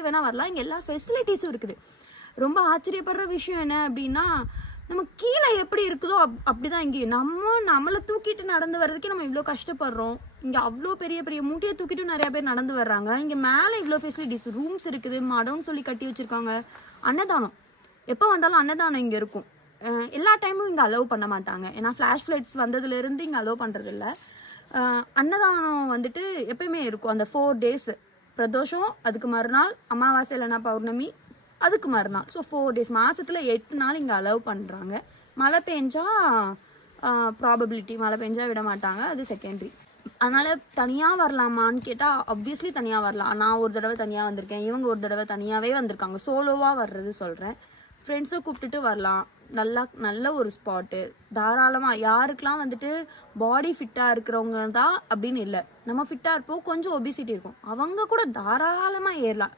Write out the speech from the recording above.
யார் வேணால் வரலாம். இங்கே எல்லா ஃபெசிலிட்டிஸும் இருக்குது. ரொம்ப ஆச்சரியப்படுற விஷயம் என்ன அப்படின்னா, நம்ம கீழே எப்படி இருக்குதோ அப்படிதான் இங்கேயும். நம்மளை தூக்கிட்டு நடந்து வர்றதுக்கே நம்ம இவ்வளோ கஷ்டப்படுறோம். இங்கே அவ்வளோ பெரிய பெரிய மூட்டையை தூக்கிட்டு நிறையா பேர் நடந்து வர்றாங்க. இங்கே மேலே இவ்வளோ ஃபெசிலிட்டிஸ், ரூம்ஸ் இருக்குது, மடம்னு சொல்லி கட்டி வச்சுருக்காங்க. அன்னதானம் எப்போ வந்தாலும் அன்னதானம் இங்கே இருக்கும். எல்லா டைமும் இங்கே அலோவ் பண்ண மாட்டாங்க. ஏன்னா ஃப்ளாஷ் ஃப்ளட்ஸ் வந்ததுலேருந்து இங்கே அலோவ் பண்ணுறதில்ல. அன்னதானம் வந்துட்டு எப்பயுமே இருக்கும். அந்த 4 days பிரதோஷம், அதுக்கு மறுநாள் அமாவாசை இல்லைனா பௌர்ணமி, அதுக்கு மறுநாள். ஸோ 4 days, மாதத்தில் 8 நாள் இங்கே அலோவ் பண்ணுறாங்க. மழை பெஞ்சா ப்ராபபிலிட்டி, மழை பெஞ்சா விட மாட்டாங்க, அது செகண்டரி. அதனால் தனியாக வரலாமான்னு கேட்டால் ஆப்வியஸ்லி தனியாக வரலாம். நான் ஒரு தடவை தனியாக வந்திருக்கேன், இவங்க ஒரு தடவை தனியாகவே வந்திருக்காங்க. சோலோவாக வர்றது சொல்கிறேன். ஃப்ரெண்ட்ஸை கூப்பிட்டுட்டு வரலாம். நல்ல ஒரு ஸ்பாட்டு, தாராளமாக. யாருக்கெல்லாம் வந்துட்டு பாடி ஃபிட்டாக இருக்கிறவங்க தான் அப்படின்னு இல்லை, நம்ம ஃபிட்டாக இருப்போம், கொஞ்சம் ஒபிசிட்டி இருக்கும், அவங்க கூட தாராளமாக ஏறலாம்.